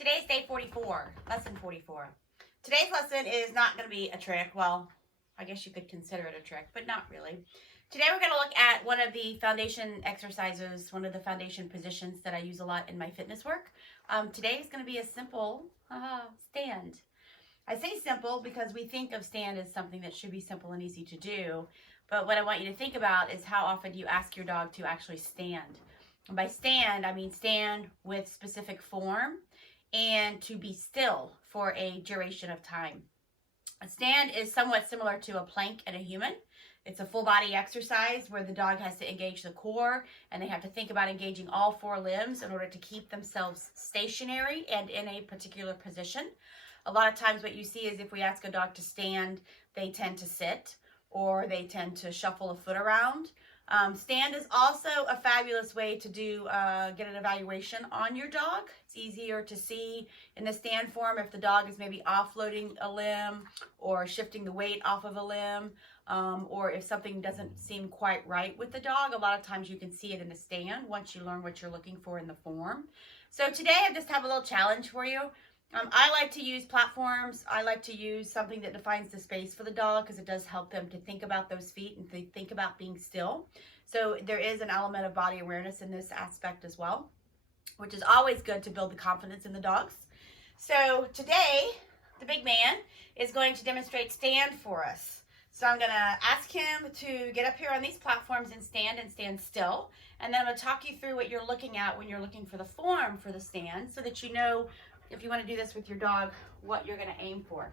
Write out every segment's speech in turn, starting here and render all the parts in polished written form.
Today's day 44, lesson 44. Today's lesson is not going to be a trick. Well, I guess you could consider it a trick, but not really. Today we're going to look at one of the foundation exercises, one of the foundation positions that I use a lot in my fitness work. Today is going to be a simple stand. I say simple because we think of stand as something that should be simple and easy to do. But what I want you to think about is how often you ask your dog to actually stand. And by stand, I mean stand with specific form and to be still for a duration of time. A stand is somewhat similar to a plank in a human. It's a full body exercise where the dog has to engage the core and they have to think about engaging all four limbs in order to keep themselves stationary and in a particular position. A lot of times what you see is if we ask a dog to stand, they tend to sit or they tend to shuffle a foot around. Stand is also a fabulous way to get an evaluation on your dog. It's easier to see in the stand form if the dog is maybe offloading a limb or shifting the weight off of a limb, or if something doesn't seem quite right with the dog. A lot of times you can see it in the stand once you learn what you're looking for in the form. So today I just have a little challenge for you. I like to use platforms. I like to use something that defines the space for the dog because it does help them to think about those feet and to think about being still. So there is an element of body awareness in this aspect as well, which is always good to build the confidence in the dogs. So today, the big man is going to demonstrate stand for us. So I'm going to ask him to get up here on these platforms and stand still. And then I'm going to talk you through what you're looking at when you're looking for the form for the stand so that you know, if you want to do this with your dog, what you're going to aim for.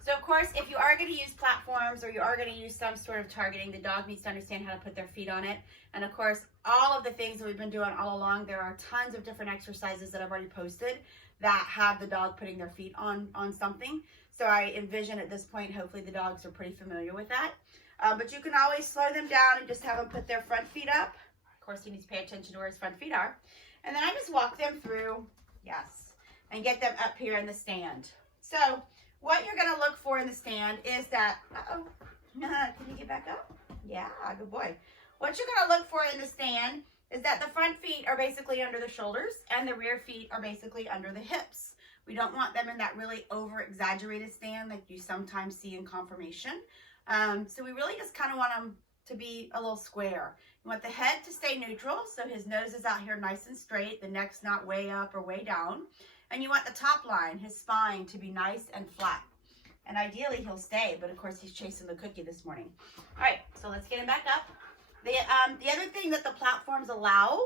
So of course, if you are going to use platforms or you are going to use some sort of targeting, the dog needs to understand how to put their feet on it. And of course, all of the things that we've been doing all along, there are tons of different exercises that I've already posted that have the dog putting their feet on something. So I envision at this point, hopefully the dogs are pretty familiar with that. But you can always slow them down and just have them put their front feet up. Of course, he needs to pay attention to where his front feet are. And then I just walk them through, yes, and get them up here in the stand. So what you're going to look for in the stand is that, can you get back up? Yeah, good boy. What you're going to look for in the stand is that the front feet are basically under the shoulders and the rear feet are basically under the hips. We don't want them in that really over-exaggerated stand like you sometimes see in conformation. So we really just kind of want them to be a little square. You want the head to stay neutral, so his nose is out here nice and straight, the neck's not way up or way down. And you want the top line, his spine, to be nice and flat. And ideally, he'll stay, but of course, he's chasing the cookie this morning. All right, so let's get him back up. The other thing that the platforms allow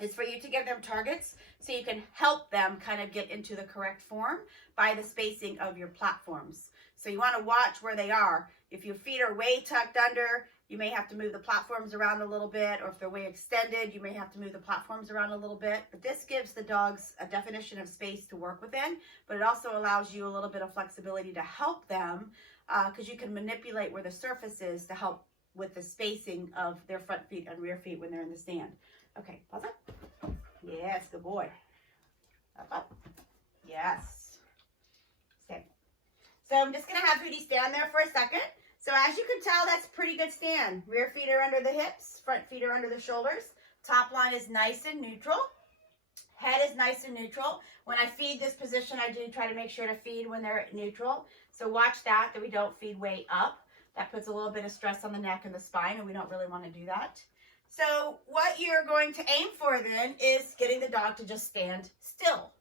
is for you to give them targets so you can help them kind of get into the correct form by the spacing of your platforms. So you want to watch where they are. If your feet are way tucked under, you may have to move the platforms around a little bit, or if they're way extended, you may have to move the platforms around a little bit. But this gives the dogs a definition of space to work within, but it also allows you a little bit of flexibility to help them because you can manipulate where the surface is to help with the spacing of their front feet and rear feet when they're in the stand. Okay, pause up. Yes, good boy. Up. Yes. Okay. So I'm just going to have Hootie stand there for a second. So as you can tell, that's a pretty good stand. Rear feet are under the hips, front feet are under the shoulders. Top line is nice and neutral. Head is nice and neutral. When I feed this position, I do try to make sure to feed when they're neutral. So watch that we don't feed way up. That puts a little bit of stress on the neck and the spine, and we don't really want to do that. So what you're going to aim for then is getting the dog to just stand still.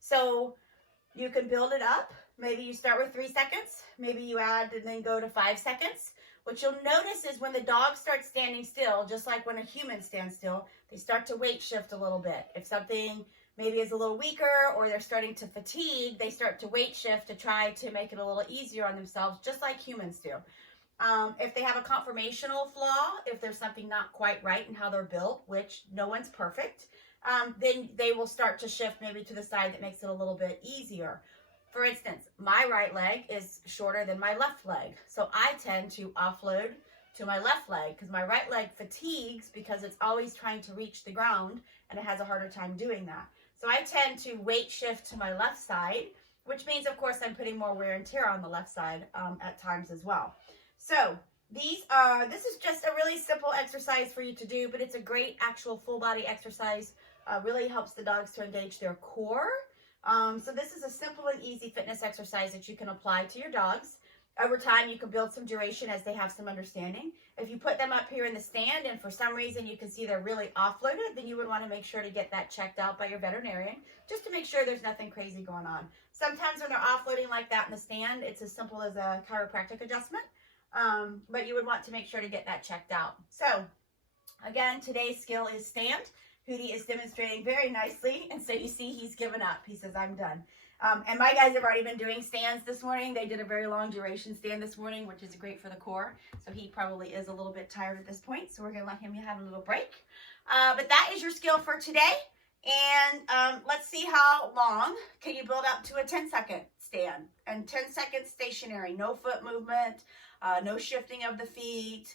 So you can build it up. Maybe you start with 3 seconds. Maybe you add and then go to 5 seconds. What you'll notice is when the dog starts standing still, just like when a human stands still, they start to weight shift a little bit. If something maybe is a little weaker or they're starting to fatigue, they start to weight shift to try to make it a little easier on themselves, just like humans do. If they have a conformational flaw, if there's something not quite right in how they're built, which no one's perfect, then they will start to shift maybe to the side that makes it a little bit easier. For instance, my right leg is shorter than my left leg. So I tend to offload to my left leg because my right leg fatigues because it's always trying to reach the ground and it has a harder time doing that. So I tend to weight shift to my left side, which means, of course, I'm putting more wear and tear on the left side at times as well. So this is just a really simple exercise for you to do, but it's a great actual full body exercise. Really helps the dogs to engage their core So this is a simple and easy fitness exercise that you can apply to your dogs. Over time, you can build some duration as they have some understanding. If you put them up here in the stand and for some reason you can see they're really offloaded, then you would want to make sure to get that checked out by your veterinarian just to make sure there's nothing crazy going on. Sometimes when they're offloading like that in the stand, it's as simple as a chiropractic adjustment, but you would want to make sure to get that checked out. So again, today's skill is stand. Hootie is demonstrating very nicely, and so you see he's given up. He says, I'm done. And my guys have already been doing stands this morning. They did a very long duration stand this morning, which is great for the core. So he probably is a little bit tired at this point. So we're going to let him have a little break. But that is your skill for today. And let's see how long can you build up to a 10-second stand. And 10 seconds stationary. No foot movement, no shifting of the feet,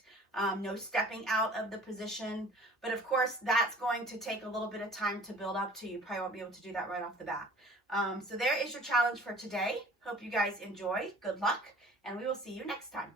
no stepping out of the position. But of course, that's going to take a little bit of time to build up to. You probably won't be able to do that right off the bat. So there is your challenge for today. Hope you guys enjoy. Good luck, and we will see you next time.